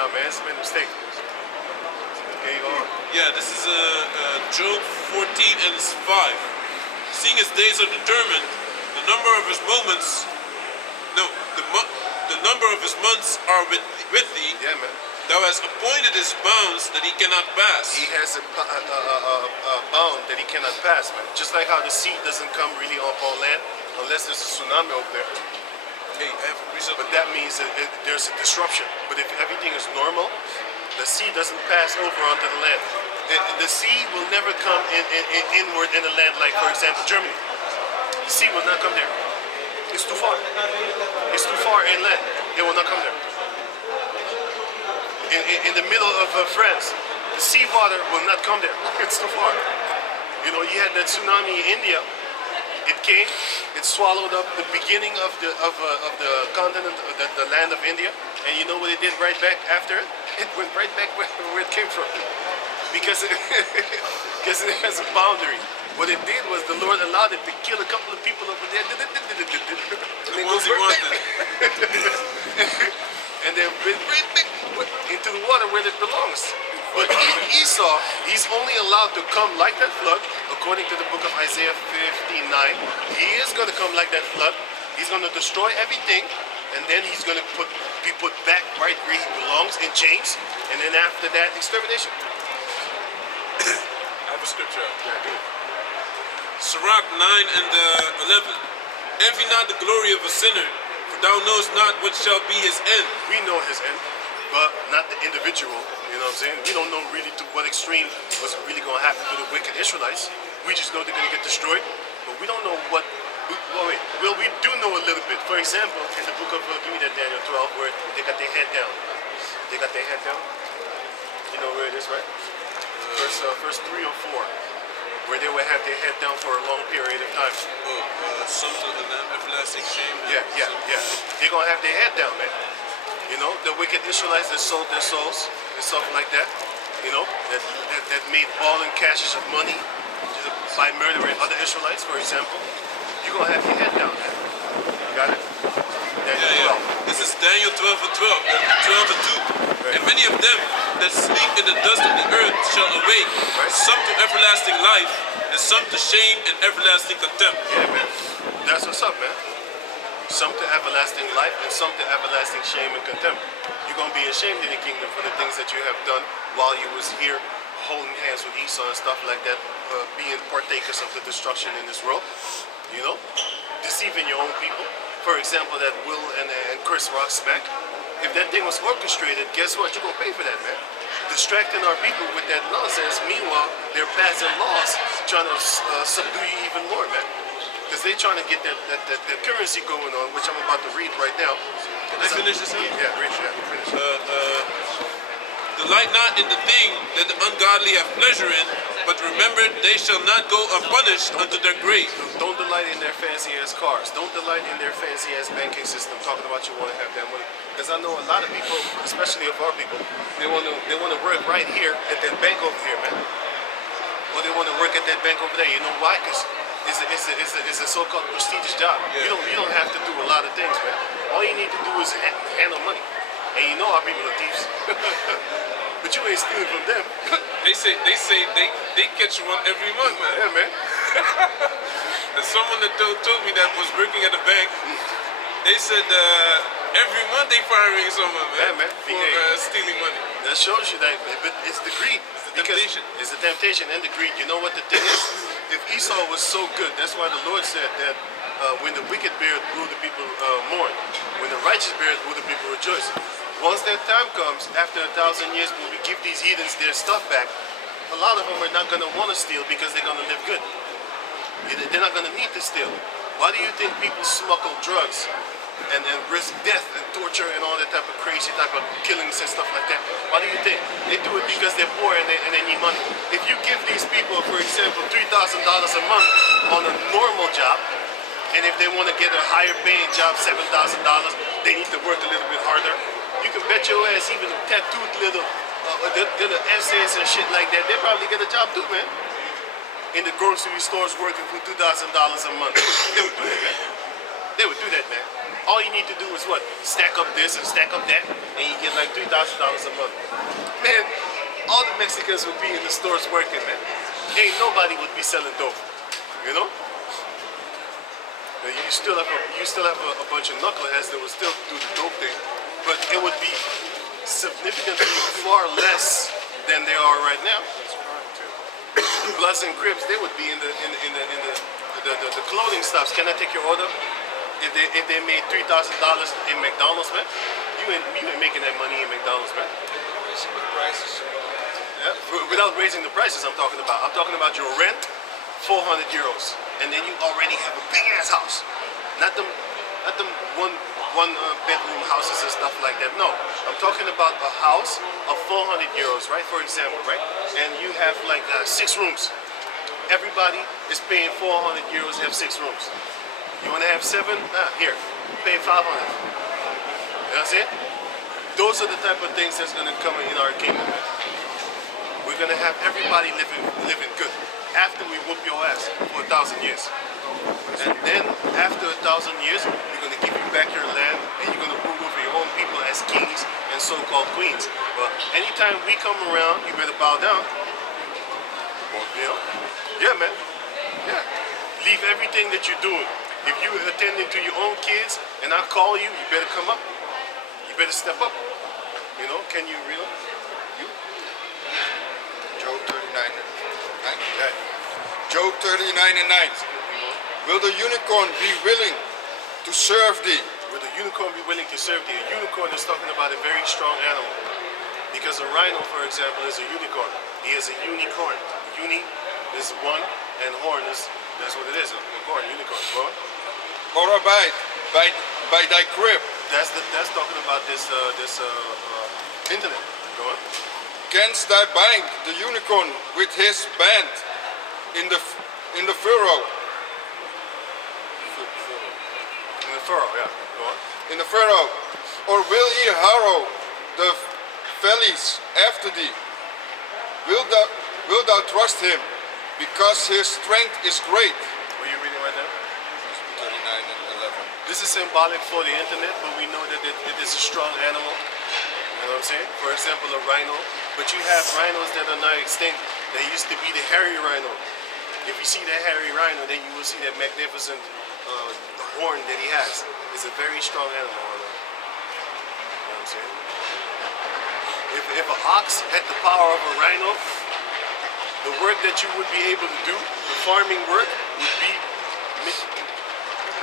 No, man, it's been a mistake. Okay, go on. Yeah, this is Job 14 and 5. Seeing his days are determined, the number of his moments, the number of his months are with thee. Yeah, man. Thou hast appointed his bounds that he cannot pass. He has a bound that he cannot pass, man. Just like how the sea doesn't come really up on land unless there's a tsunami over there. Hey, But that means that there's a disruption. But if everything is normal, the sea doesn't pass over onto the land. The sea will never come inward in the land, like, for example, Germany. The sea will not come there. It's too far. It's too far inland. It will not come there. In the middle of France, the seawater will not come there. It's too far. You know, you had that tsunami in India. It came, it swallowed up the beginning of the continent, the land of India, and you know what it did right back after it? It went right back where it came from, because it has a boundary. What it did was the Lord allowed it to kill a couple of people over there, and the ones he wanted. And then right back into the water where it belongs. But Esau, he's only allowed to come like that flood, according to the book of Isaiah 59. He is going to come like that flood. He's going to destroy everything, and then he's going to be put back right where he belongs, in chains, and then after that, extermination. I have a scripture. Yeah, dude. Sirach 9 and 11. Envy not the glory of a sinner, for thou knowest not what shall be his end. We know his end, but not the individual. You know what I'm saying? We don't know really to what extreme was really going to happen to the wicked Israelites. We just know they're going to get destroyed, but we don't know what. Well, we do know a little bit. For example, in the book of, give me that Daniel 12, where they got their head down. They got their head down. You know where it is, right? Verse 3 or 4, where they would have their head down for a long period of time. Some to an everlasting shame. Yeah. They're going to have their head down, man. You know, the wicked Israelites that sold their souls and stuff like that, you know, that made balling caches of money by murdering other Israelites, for example. You're going to have your head down, man. Got it? Daniel 12. This is Daniel 12 and 12 and 2. Right. And many of them that sleep in the dust of the earth shall awake, right. Some to everlasting life, and some to shame and everlasting contempt. Yeah, man. That's what's up, man. Some to everlasting life, and some to everlasting shame and contempt. You're going to be ashamed in the kingdom for the things that you have done while you was here, holding hands with Esau and stuff like that, being partakers of the destruction in this world, you know, deceiving your own people. For example, that Will and Chris Rock smack. If that thing was orchestrated, guess what? You're going to pay for that, man. Distracting our people with that nonsense. Meanwhile, they're passing laws trying to subdue you even more, man. Because they're trying to get that currency going on, which I'm about to read right now. Can I finish this? Yeah, read it. Finish. Delight not in the thing that the ungodly have pleasure in, but remember they shall not go unpunished unto their grave. Don't delight in their fancy ass cars. Don't delight in their fancy ass banking system. Talking about you want to have that money. Because I know a lot of people, especially of our people, they want to work right here at that bank over here, man. Or they want to work at that bank over there. You know why? Because it's a so-called prestigious job. Yeah. You don't have to do a lot of things, man. All you need to do is handle money. And you know our people are thieves. But you ain't stealing from them. They say they catch one every month, man. Yeah, man. And someone that told me that was working at a bank, they said every month they firing someone, man, Yeah, man. for stealing money. That shows you that, but it's the greed. The temptation. It's the temptation and the greed. You know what the thing is? If Esau was so good, that's why the Lord said that when the wicked beard rule, the people mourn. When the righteous beard rule, the people rejoice. Once that time comes, after 1,000 years, when we give these heathens their stuff back, a lot of them are not going to want to steal because they're going to live good. They're not going to need to steal. Why do you think people smuggle drugs and risk death and torture and all that type of crazy type of killings and stuff like that? Why do you think? They do it because they're poor and they need money. If you give these people, for example, $3,000 a month on a normal job, and if they want to get a higher paying job, $7,000, they need to work a little bit harder. You can bet your ass even tattooed little essays and shit like that, they probably get a job too, man. In the grocery stores working for $2,000 a month. They would do that, man. They would do that, man. All you need to do is what? Stack up this and stack up that, and you get like $3,000 a month. Man, all the Mexicans would be in the stores working, man. Ain't nobody would be selling dope, you know? You still have a bunch of knuckleheads that would still do the dope thing, but it would be significantly far less than they are right now. Bloods and Crips, they would be in the clothing stops. Can I take your order? If they made $3,000 in McDonald's, man, you ain't making that money in McDonald's, man. Raising the prices. Yeah, without raising the prices, I'm talking about your rent, 400 euros, and then you already have a big ass house. Not them one bedroom houses and stuff like that. No, I'm talking about a house of 400 euros, right? For example, right? And you have like 6 rooms. Everybody is paying 400 euros to have 6 rooms. You want to have 7? Here, pay 500. You know what I'm saying? Those are the type of things that's gonna come in our kingdom, man. We're gonna have everybody living good after we whoop your ass for 1,000 years. And then after 1,000 years, we're gonna give you back your land and you're gonna rule over your own people as kings and so-called queens. But anytime we come around, you better bow down. You know? Yeah, man. Yeah. Leave everything that you're doing. If you're attending to your own kids and I call you, you better come up. You better step up. You know, can you read it? You? Job 39 and 9. Yeah. Job 39 and 9. Will the unicorn be willing to serve thee? Will the unicorn be willing to serve thee? A unicorn is talking about a very strong animal. Because a rhino, for example, is a unicorn. He is a unicorn. Uni is one, and horn is, that's what it is, a corn, unicorn. Go on. Or abide by thy crib? That's talking about this internet. Go on. Canst thou bind the unicorn with his band in the furrow? In the furrow, yeah. Go on. In the furrow. Or will he harrow the valleys after thee? Wilt thou trust him, because his strength is great? What are you reading right now? 39 and 11. This is symbolic for the internet, but we know that it is a strong animal. You know what I'm saying? For example, a rhino. But you have rhinos that are now extinct. They used to be the hairy rhino. If you see that hairy rhino, then you will see that magnificent horn that he has. It's a very strong animal. You know what I'm saying? If an ox had the power of a rhino, the work that you would be able to do, the farming work, would be,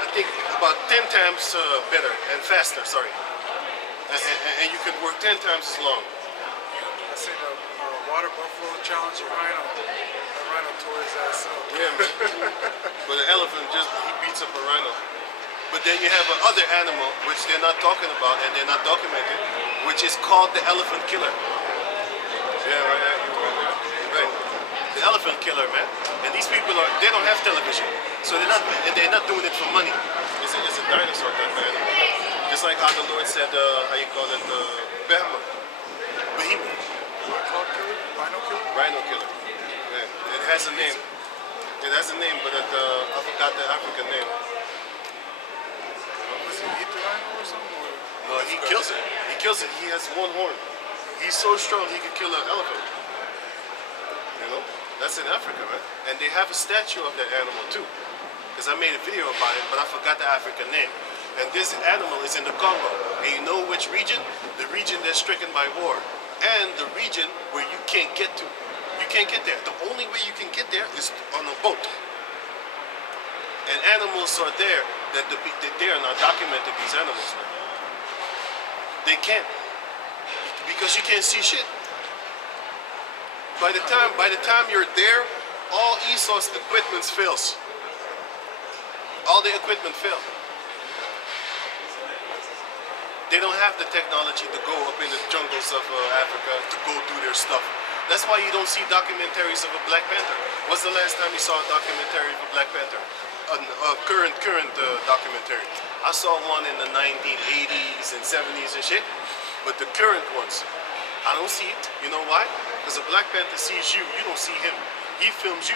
I think, about 10 times better and faster, sorry. And you could work 10 times as long. I say the water buffalo challenge a rhino. The rhino tore his ass up. Yeah, man. But an elephant he beats up a rhino. But then you have another animal, which they're not talking about and they're not documented, which is called the elephant killer. Yeah, right. The elephant killer, man. And these people they don't have television, so they're not doing it for money. It's a dinosaur type of animal. Just like how the Lord said, how you call it, behemoth. Rhino killer? Rhino killer. Yeah. It has a name. It has a name, but I forgot the African name. Does he eat the rhino or something? No, he kills it. He kills it. He has one horn. He's so strong he could kill an elephant. You know? That's in Africa, man. And they have a statue of that animal too. Because I made a video about it, but I forgot the African name. And this animal is in the Congo. And you know which region? The region that's stricken by war. And the region where you can't get to. You can't get there. The only way you can get there is on a boat. And animals are there that they are not documented, these animals, man. They can't. Because you can't see shit. By the time you're there, all Esau's equipment fails. All the equipment fail. They don't have the technology to go up in the jungles of Africa to go do their stuff. That's why you don't see documentaries of a Black Panther. What's the last time you saw a documentary of a Black Panther? A current documentary. I saw one in the 1980s and 70s and shit. But the current ones, I don't see it. You know why? Because a Black Panther sees you, you don't see him. He films you.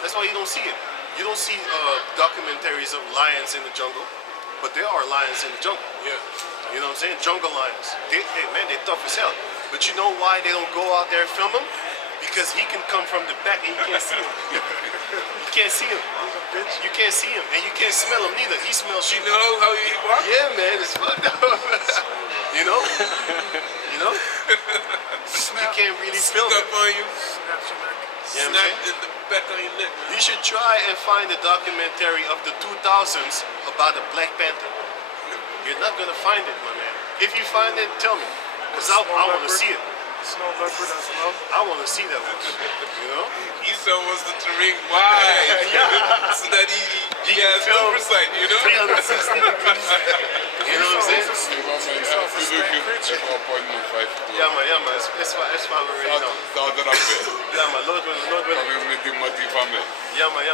That's why you don't see it. You don't see documentaries of lions in the jungle. but there are lions in the jungle. Yeah. You know what I'm saying? Jungle lions. Hey man, they tough as hell. But you know why they don't go out there and film them? Because he can come from the back and you can't see him. You can't see him. You can't see him, and you can't smell him neither. He smells You sheep. know how he walks? Yeah, man, it's fucked up. You know? You know? You can't really film Sneak it. up on you, Snap your neck. You know what I'm snap saying? in the back on your neck. You should try and find a documentary of the 2000s about the Black Panther. You're not gonna find it, my man. If you find it, tell me, cause I want to see it. Snow leopard as well. I want to see that one. You know? Esau wants the terrain wide, so that he has film oversight, you know? 360 degrees. You know what I'm saying? Ja, man, es war already now. Ja, man, Lord willing. Ja, man.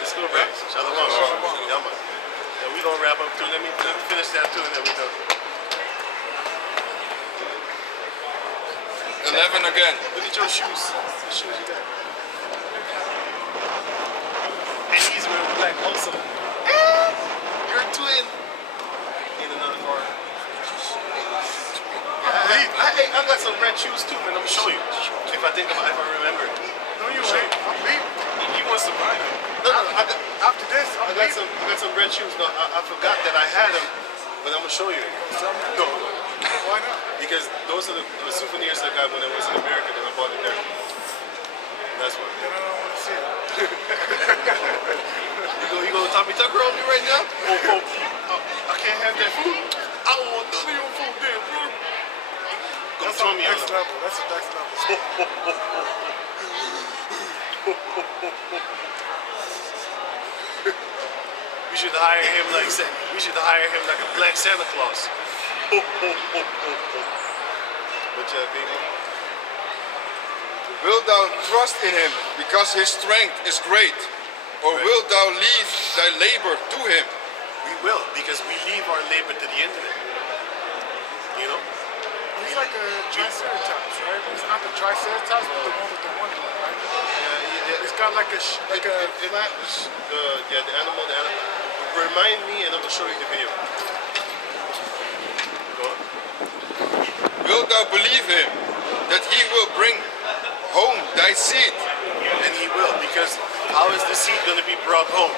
Let's go, bro. Shalom. Yeah, man. Yeah, we gonna wrap up too. Let me finish that too, and then we done. 11 again. Look at your shoes. The shoes you got. And he's wearing black also. You're a twin. In another car. I got some red shoes too, man. I'm gonna show you. If I remember. No, you ain't. I'm leaving. He wants to buy them. No, After this, I got some red shoes. No, I forgot that I had them, but I'm gonna show you. No, Why not? because those are the souvenirs I got when I was in America that I bought it there. That's why. Then I don't want to see it. You go Tommy Tucker on me right now? I can't have that food. I don't want none of your food, damn bro. Go That's throw on me the on next them. level. That's the next level. We should hire him like a black Santa Claus. What's up, people? Wilt thou trust in him because his strength is great? Or wilt thou leave thy labor to him? We will, because we leave our labor to the internet. You know? He's like a triceratops, right? It's not the triceratops, but the one with the one eye, right? It's got like a flat. The animal. Remind me, and I'm gonna show you the video. Go on. Wilt thou believe him that he will bring home thy seed? And he will, because how is the seed going to be brought home?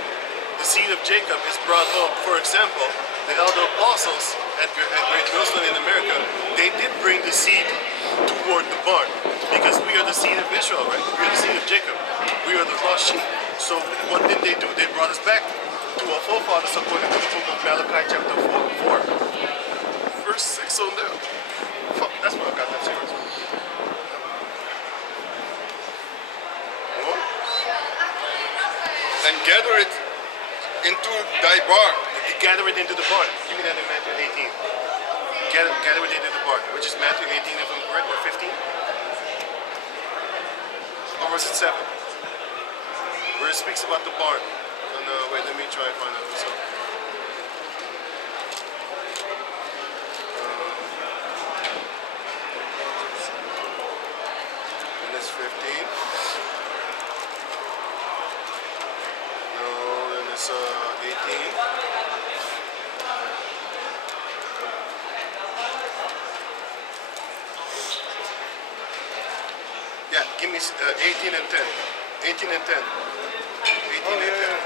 The seed of Jacob is brought home. For example, the elder apostles at Great Millstone in America, they did bring the seed toward the barn, because we are the seed of Israel, right? We are the seed of Jacob. We are the lost sheep. So what did they do? They brought us back to our forefathers according to the book of Malachi chapter 4. Verse 6 on there. Fuck, that's what I got that series. And gather it into thy barn. Gather it into the barn. Give me that in Matthew 18. Gather it into the barn, which is Matthew 18 if I'm correct, or 15? Or was it 7? Where it speaks about the barn. And, wait, let me try and find out what's up. And it's 15. No, then it's 18. Yeah, give me 18 and 10. 18 and 10. 18 Oh, and 10. yeah.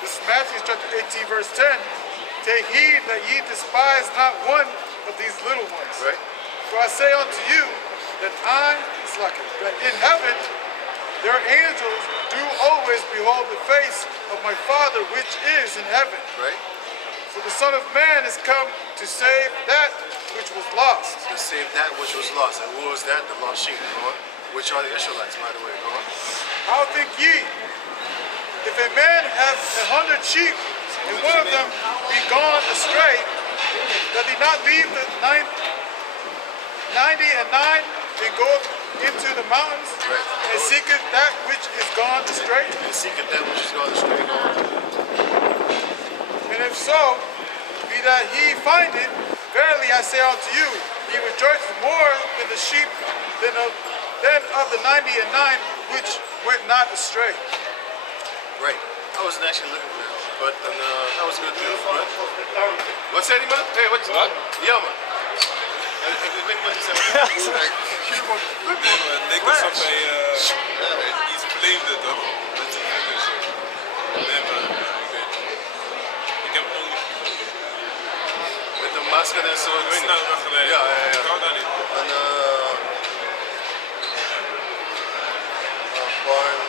This is Matthew chapter 18, verse 10. Take heed that ye despise not one of these little ones. Right? For I say unto you that that in heaven their angels do always behold the face of my Father which is in heaven. Right? For the Son of Man is come to save that which was lost. To save that which was lost. And who was that? The lost sheep. Go on. Which are the Israelites, by the way. Go on. How think ye, if a man have 100 sheep, and one of them be gone astray, doth he not leave the 99 and go into the mountains Right. and seeketh that which is gone astray? And seeketh that which is gone astray. Go on. And if so, be that he find it, verily I say unto you, he rejoices more in the sheep than of the 99 which went not astray. Right. I wasn't actually looking for that. But that was good too. But what's that, man? Hey, what's What? Yeah, man. Wait, what you say? Ik denk alsof hij iets beleefde toch? Met zijn vingers. Nee man, ik weet het. Ik heb het nog niet Met de masker en zo. Ik weet snel niet. weggereden. Ja. Ik hou daar niet. En barn.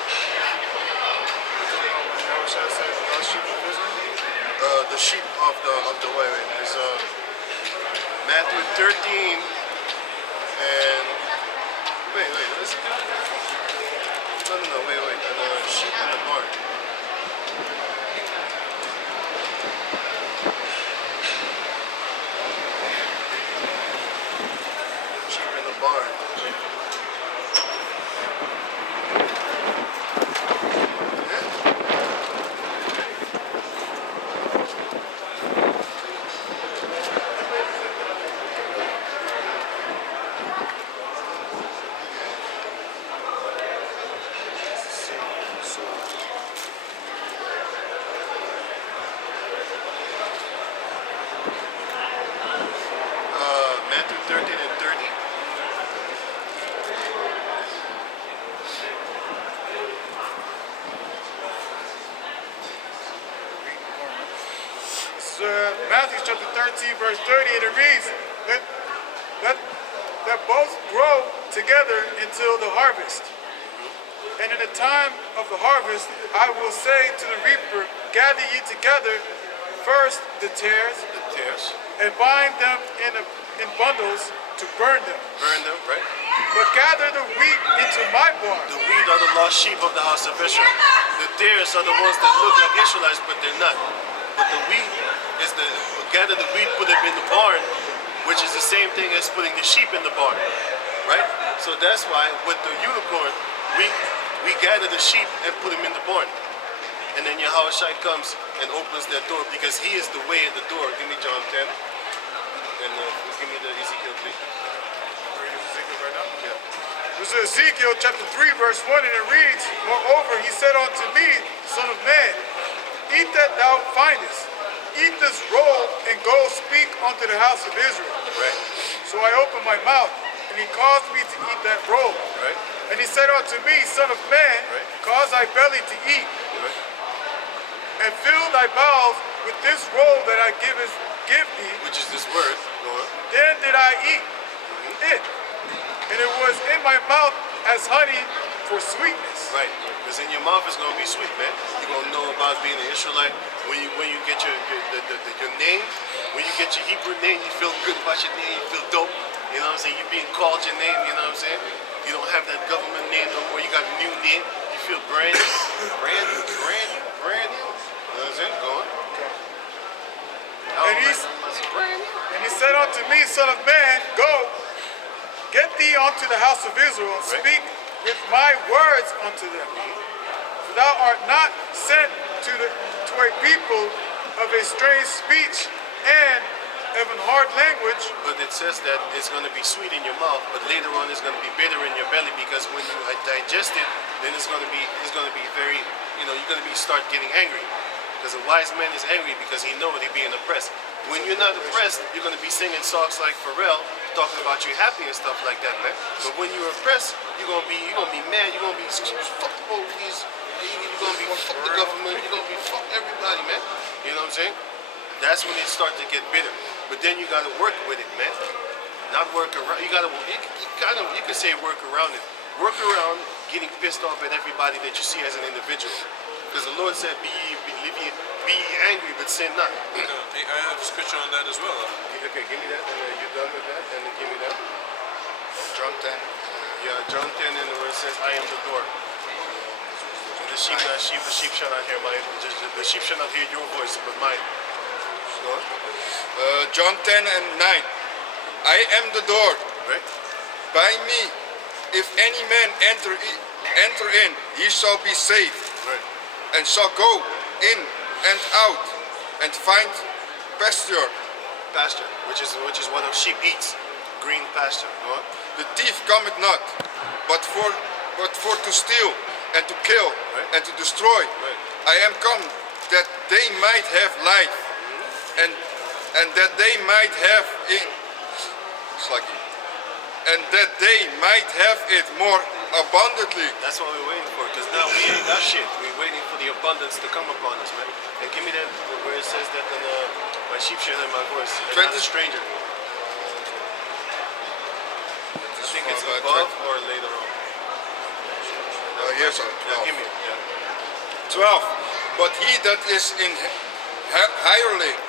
The sheep of the way is Matthew 13 and wait, let's no, wait, and the sheep in the barn. Sheep in the barn. Matthew 13 and 30. It's Matthew chapter 13, verse 30, and it reads, that both grow together until the harvest. And in the time of the harvest, I will say to the reaper, gather ye together first the tares, and bind them in bundles to burn them. Burn them, right? But gather the wheat into my barn. The wheat are the lost sheep of the house of Israel. The tares are the ones that look like Israelites, but they're not. But the wheat is gather the wheat, put them in the barn, which is the same thing as putting the sheep in the barn, right? So that's why with the unicorn, we gather the sheep and put them in the barn. And then Yahushua comes and opens that door because he is the way and the door. Give me John 10. And give me the Ezekiel, please. Ezekiel right now? Yeah. This is Ezekiel chapter 3, verse 1, and it reads, moreover, he said unto me, Son of man, eat that thou findest. Eat this roll and go speak unto the house of Israel. Right. So I opened my mouth, and he caused me to eat that roll. Right. And he said unto me, Son of man, Right. cause thy belly to eat, Right. and fill thy bowels with this roll that I give thee. Which is this word. Go on. Then did I eat it, and it was in my mouth as honey for sweetness. Right. Because in your mouth is gonna be sweet, man. You're gonna know about being an Israelite. When you get your name, when you get your Hebrew name, you feel good about your name, you feel dope. You know what I'm saying? You're being called your name, you know what I'm saying? You don't have that government name no more, you got a new name, you feel brand new. Brand new. You know what I'm saying? Go on. And he said unto me, Son of man, go, get thee unto the house of Israel, and speak with my words unto them. For thou art not sent to a people of a strange speech and of an hard language. But it says that it's going to be sweet in your mouth, but later on it's going to be bitter in your belly because when you digest it, then it's going to be very, you're going to start getting angry. Because a wise man is angry because he knows he's being oppressed. When you're not oppressed, you're going to be singing songs like Pharrell, talking about you happy and stuff like that, man. But when you're oppressed, you're going to be mad. You're going to be fuck the police. You're going to be fuck the government. You're going to be fuck everybody, man. You know what I'm saying? That's when it starts to get bitter. But then you got to work with it, man. Not work around. You can say work around it. Work around getting pissed off at everybody that you see as an individual. Because the Lord said, be angry, but sin not. I have a scripture on that as well. Okay, give me that, and you're done with that, and then give me that. John 10. Yeah, John 10, and where it says, I am the door. And the sheep shall not hear the sheep shall not hear your voice, but mine. Go on. John 10 and 9. I am the door. Right? By me, if any man enter in, he shall be saved, Right. and shall go in and out, and find pasture. Pasture, which is what a sheep eats. Green pasture. Go on. The thief cometh not, but for to steal and to kill Right. and to destroy. Right. I am come that they might have life, and that they might have it. And that they might have it more abundantly. That's what we're waiting for, because now we ain't got shit. We're waiting for the abundance to come upon us, man. And give me that where it says that my sheep shall hear my voice, and not a stranger. I think it's above or later on. Here's 12. Yeah, give me it. Yeah. 12. But he that is in hireling,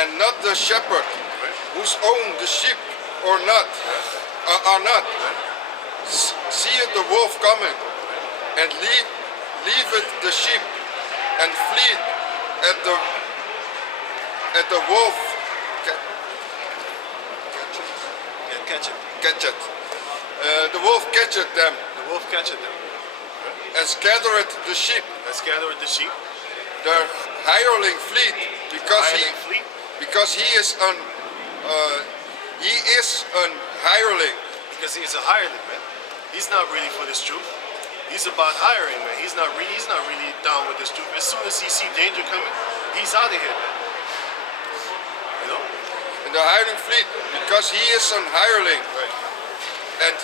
and not the shepherd, whose own the sheep or not, are not, seeth the wolf coming, and leaveth the sheep, and fleeth at the wolf. Catcheth. The wolf catcheth them. The wolf catcheth them. And scattereth the sheep. And scattereth the sheep. The hireling fleeth, because he is an hireling. Because he is a hireling, man. He's not really for this truth. He's about hiring, man. He's not really down with this truth. As soon as he see danger coming, he's out of here, man. You know? And the hireling fleeth, because he is an hireling. Right. And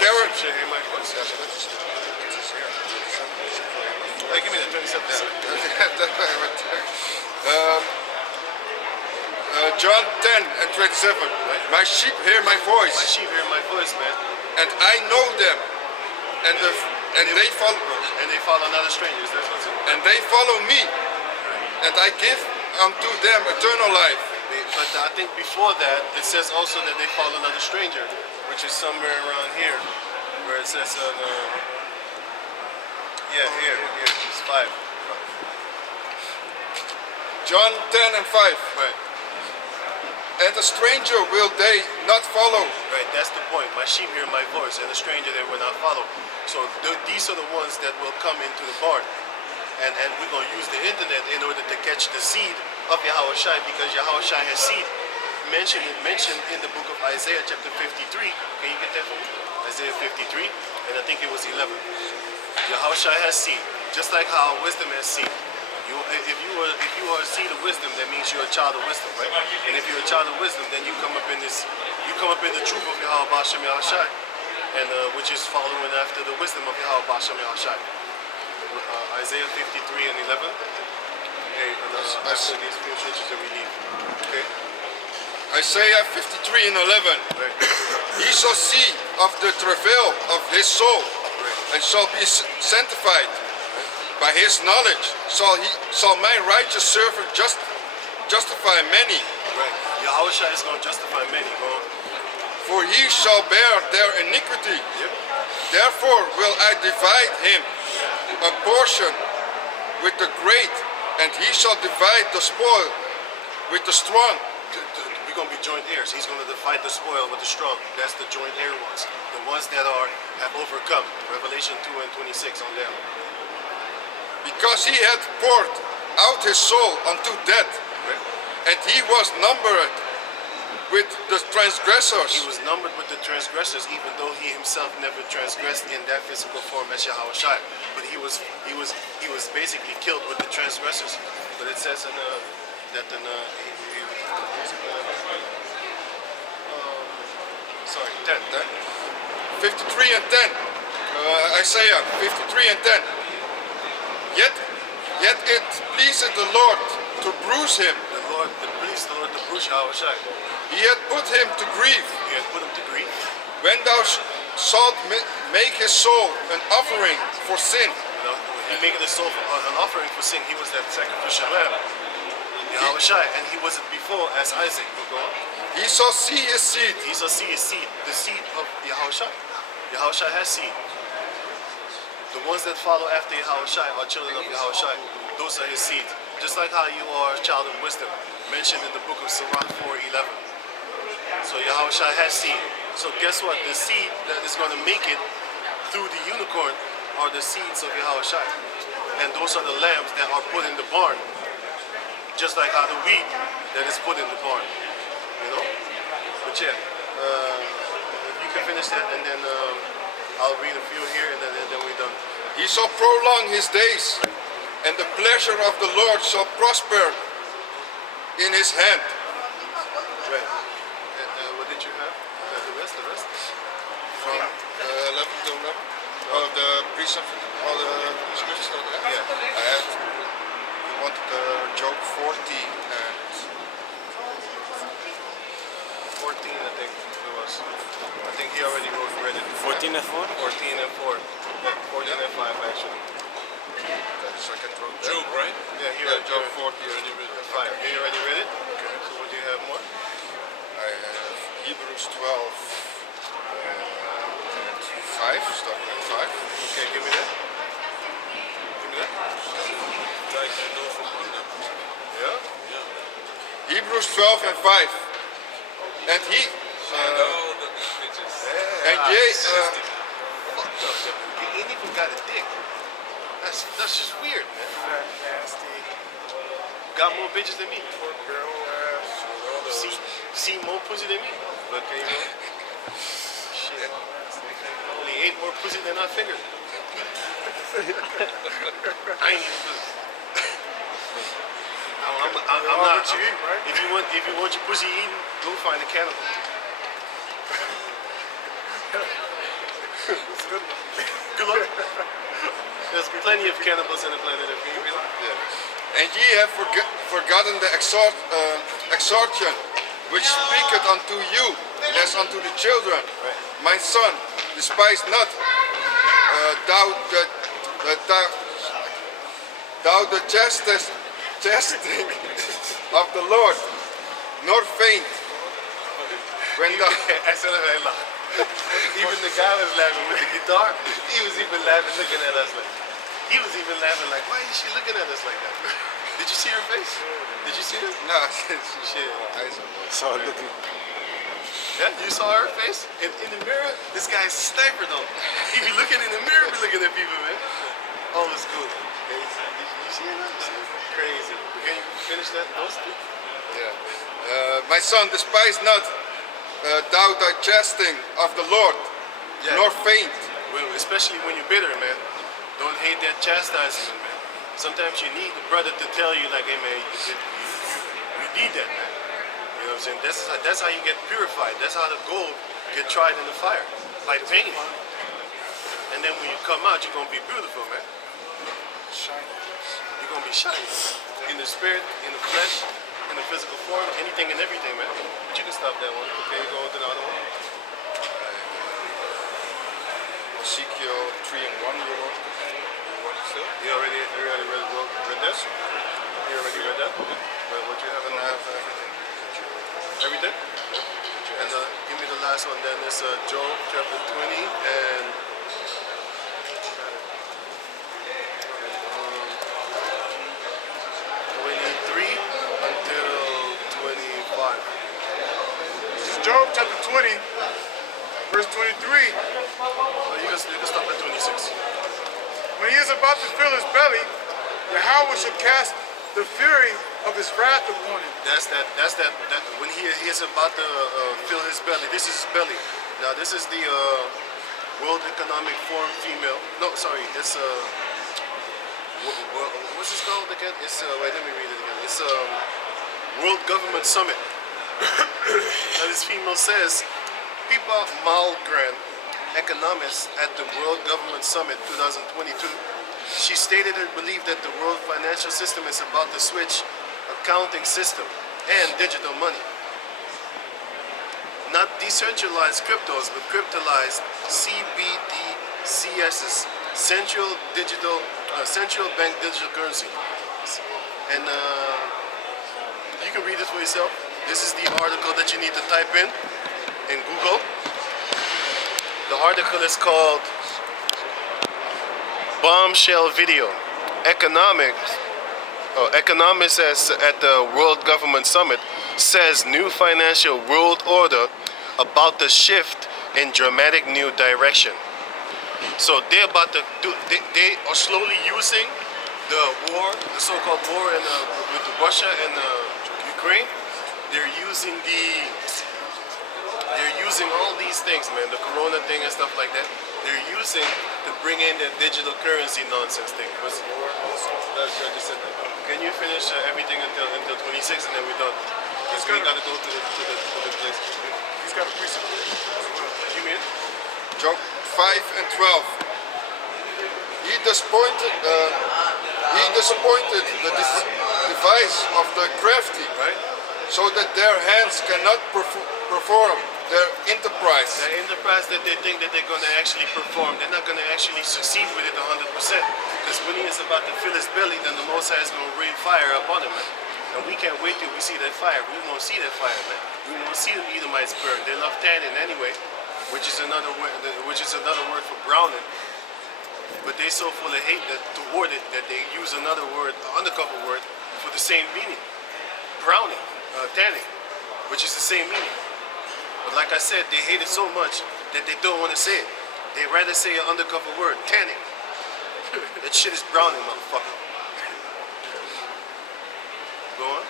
carrot. Should hear my voice. Hey, give me that 27. John 10 and 27. Right. My sheep hear my voice. My sheep hear my voice, man. And I know them. And they follow. And they follow not as strangers. That's what's it. And they follow me. And I give unto them eternal life. But I think before that, it says also that they follow not a stranger, which is somewhere around here, where it says here, it's 5. John 10 and 5. Right. And a stranger will they not follow. Right, that's the point. My sheep hear my voice, and a stranger they will not follow. So these are the ones that will come into the barn. And we're going to use the internet in order to catch the seed of Yahweh Shai, because Yahweh Shai has seed mentioned in the book of Isaiah chapter 53. Can you get that for me? Isaiah 53, and I think it was 11. Yahweh Shai has seed, just like how wisdom has seed. If you are a seed of wisdom, that means you're a child of wisdom, right? And if you're a child of wisdom, then you come up in the truth of Yahweh Bashem Yahweh Shai, and which is following after the wisdom of Yahweh Bashem Yahweh Shai. Isaiah 53 and 11. Okay, and after these few scriptures that we need. Okay. Isaiah 53 and 11. Right. He shall see of the travail of his soul, Right. and shall be sanctified. By his knowledge shall my righteous servant justify many. Right. Yahweh Shai is going to justify many. Go on. For he shall bear their iniquity. Yep. Therefore will I divide him a portion with the great, and he shall divide the spoil with the strong. We're going to be joint heirs. He's going to divide the spoil with the strong. That's the joint heir ones. The ones that have overcome. Revelation 2 and 26 on them. Because he had poured out his soul unto death, and he was numbered with the transgressors. He was numbered with the transgressors, even though he himself never transgressed in that physical form as Yahweh Shai. But he was basically killed with the transgressors. But it says that sorry, 10. 53 and 10. Isaiah 53 and 10. Yet it pleased the Lord to bruise him. It pleased the Lord to bruise Yahweh Shai. He had put him to grief. He had put him to grief. When thou shalt make his soul an offering for sin. You know, he made the soul an offering for sin. He was that sacrificial lamb. Yahweh Shai, and he wasn't before as Isaac. Go on. He shall see his seed. He shall see his seed, the seed of Yahweh Shai. Yahweh Shai has seed. The ones that follow after Yahweh Shai are children of Yahweh Shai. Those are his seed. Just like how you are a child of wisdom, mentioned in the book of Sirach 4:11. So Yahweh Shai has seed. So guess what? The seed that is going to make it through the unicorn are the seeds of Yahweh Shai. And those are the lambs that are put in the barn. Just like how the wheat that is put in the barn. You know? But yeah, you can finish that, and then I'll read a few here, and then we're done. He shall prolong his days and the pleasure of the Lord shall prosper in his hand. Right. What did you have? The rest? From 11 to 11. Oh, the precept, all the scriptures that I have. Yeah. I had, you wanted Job 40 and 14, I think it was. I think he already read it. 14 and 4? 14 and 4. Yeah, 14 and 5 actually. the second row there. Job, right? Yeah, he Yeah, read Job Job 40 already read it. 5. You already read it? Okay. So what do you have more? I have Hebrews 12 and 5, starting at 5. Okay, give me that. Give me that. Like you know from them. Yeah? Yeah. Hebrews 12 and 5. And he, And all the bitches. and ye, Fucked up. He ain't even got a dick. That's just weird, man. Fat, nasty, Got more bitches than me. pork barrel ass. See more pussy than me. But there you go. Shit. Only ate more pussy than I figured. I ain't even pussy. I'm All not. that you eat, right? If you want your pussy eaten, go find a cannibal. Good luck. There's plenty of cannibals on the planet. If you realize. and ye have forgotten the exhortation which speaketh unto you as unto the children. My son, despise not thou the chastening of the Lord, nor faint when thou I said it right loud. Even the guy was laughing with the guitar. He was even laughing, looking at us like. He was even laughing like, why is she looking at us like that? Did you see her face? Did you see her? no, Shit. So looking. Yeah, you saw her face in the mirror. This guy's a sniper though. He be looking in the mirror, be looking at people, man. Oh, it's cool. Okay, did you see it? Crazy. Can you finish that? Those two? my son, despise not thou the chastening of the Lord, Yeah. nor faint. Well, especially when you're bitter, man. Don't hate that chastisement, man. Sometimes you need the brother to tell you, like, hey, man, you need that, man. You know what I'm saying? That's how you get purified. That's how the gold get tried in the fire, by pain. And then when you come out, you're going to be beautiful, man. Shiny. You're going to be shining. In the spirit, in the flesh, in the physical form, anything and everything, man. But you can stop that one. Okay, go on to the other one. Ezekiel 3 and 1, you want still? You already read that? You already read that? What you have in I have everything. everything? And give me the last one then. It's Job chapter 20 and 23 until 25. This is Job chapter 20, verse 23. You can stop at 26. When he is about to fill his belly, Yahweh shall cast the fury of his wrath upon him. That's that when he is about to fill his belly. This is his belly. Now this is the World Economic Forum female. No, sorry. It's what's this called again? It's wait, let me read it again. It's World Government Summit. Now this female says, Pippa Malmgren, economist at the World Government Summit 2022. She stated her belief that the world financial system is about to switch accounting system and digital money. Not decentralized cryptos, but cryptalized CBDCSs, central bank digital currency. And you can read it for yourself. This is the article that you need to type in Google. The article is called Bombshell Video. Economists at the World Government Summit says new financial world order about to shift in dramatic new direction. So they're about to do. They are slowly using the war, the so-called war with Russia and Ukraine. They're using using all these things, man, the Corona thing and stuff like that. They're using to bring in that digital currency nonsense thing. I just said that. Can you finish everything until 26 and then we're done? He's We gonna- gotta go to the place. He's got a precept as well. You mean? Job 5 and 12. He disappointed the device of the crafty, Right? so that their hands cannot perform their enterprise. The enterprise that they think that they're gonna actually perform, they're not gonna actually succeed with it 100%. Because when he is about to fill his belly, then the Most High is gonna rain fire upon him, man. And we can't wait till we see that fire. We won't see that fire, man. We won't see the Edomites burn. They love tanning anyway, which is another word for browning. But they're so full of hate that toward it that they use another word, undercover word, for the same meaning. Browning, tanning, which is the same meaning. But like I said, they hate it so much that they don't want to say it. They rather say an undercover word, tanning. That shit is browning, motherfucker. Go on.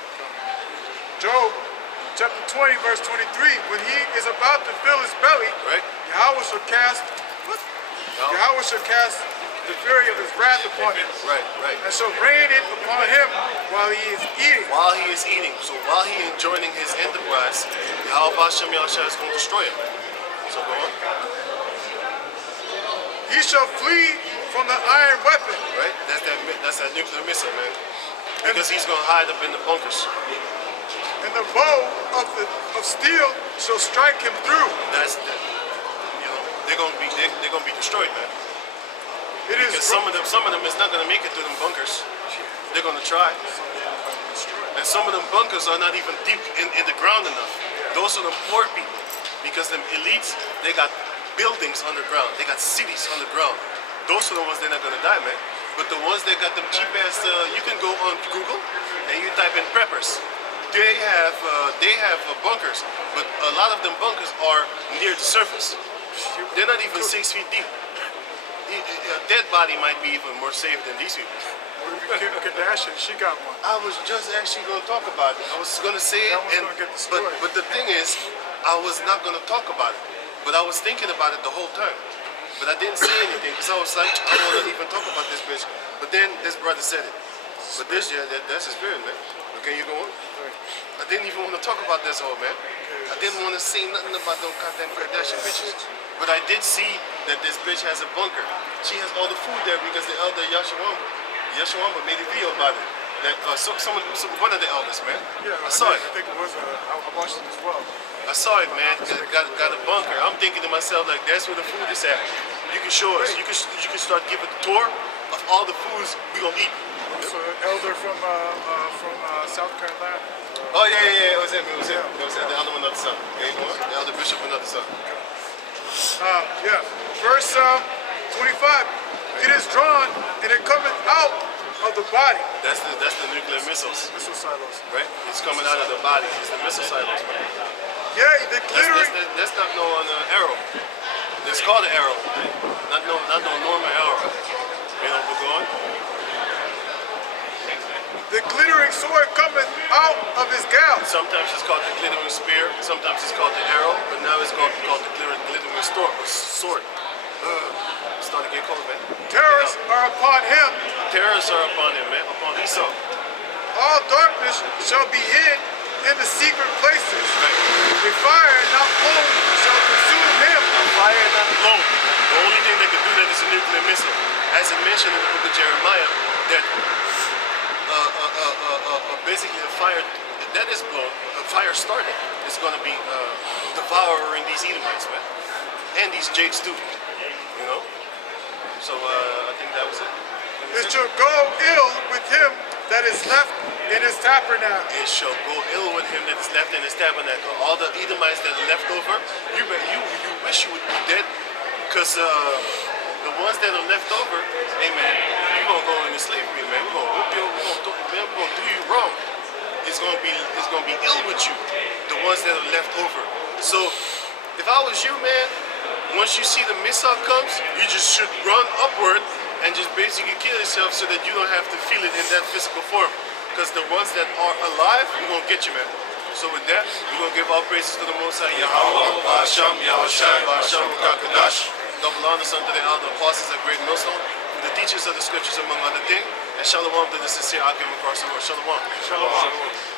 Job chapter 20, verse 23. When he is about to fill his belly, Right? Yahweh shall cast the fury of his wrath upon him, Right. and shall rain it upon him while he is eating. While he is eating, so while he is joining his enterprise, Yahweh Hashem Yahshua is going to destroy him. So go on. He shall flee from the iron weapon, Right? That's that nuclear missile, man. Because he's going to hide up in the bunkers. and the bow of steel shall strike him through. That's the, you know, they're going to be destroyed, man. It is Because some of them is not going to make it to them bunkers. They're going to try. And some of them bunkers are not even deep in the ground enough. Those are the poor people. Because them elites, they got buildings underground. They got cities underground. Those are the ones they're not going to die, man. But the ones that got them cheap ass, you can go on Google and you type in preppers. They have bunkers, but a lot of them bunkers are near the surface. They're not even 6 feet deep. A dead body might be even more safe than these people. Kim Kardashian, she got one. I was just actually going to talk about it. I was going to say it, That one's gonna get destroyed. but the thing is, I was not going to talk about it. But I was thinking about it the whole time. But I didn't say anything because I was like, I don't want to even talk about this bitch. But then this brother said it. But this, that's his spirit, man. Okay, you go on? I didn't even want to talk about this old man. I didn't want to say nothing about them goddamn Kardashian bitches. But I did see that this bitch has a bunker. She has all the food there because the elder Yashawamba made a video about it. That one of the elders, man. Yeah, I saw it. I think it was. I watched it as well. I saw it, man. Got a bunker. I'm thinking to myself, like, that's where the food is at. You can show us. You can start giving a tour of all the foods we gonna eat. So an elder from South Carolina. Oh yeah. It was him. The other one, not the son. Okay, you know what? The elder bishop, and not the son. Verse 25. It is drawn and it cometh out of the body. That's the nuclear missiles, Missile silos. right? It's coming out of the body. It's the missile silos, man. Yea, the glittering. That's not no arrow. It's called an arrow. Not no normal arrow. You know, but go on. The glittering sword cometh out of his gout. Sometimes it's called the glittering spear. Sometimes it's called the arrow. But now it's called the glittering sword. It's starting to get cold, man. Terrors are upon him. Terrors are upon him, man. Upon Esau. All darkness shall be hid in the secret places. Right. A fire not blown shall consume him. Fire not blown. The only thing that can do that is a nuclear missile. As it mentioned in the book of Jeremiah, that basically a fire that is blown, a fire started, is going to be devouring these Edomites, man. And these Jakes too. You know? So I think that was it. It shall go ill with him that is left in his tabernacle. It shall go ill with him that is left in his tabernacle. All the Edomites that are left over, you wish you would be dead, because the ones that are left over, hey man, you're gonna go into slavery, man. We're gonna whoop you, we're gonna do you wrong. It's gonna be ill with you, the ones that are left over. So if I was you, man, once you see the missile comes, you just should run upward and just basically kill yourself so that you don't have to feel it in that physical form. Because the ones that are alive, we're gonna get you, man. So with that, we're going to give all praises to the Most High Yahweh, Ba'asham, Yahushai, Ba'asham, Ukakadash. Double honors unto the elder apostles at Great Millstone, for the teachers of the scriptures among other things, and shalom to the sincere Akim across the world. Shalom. Shalom.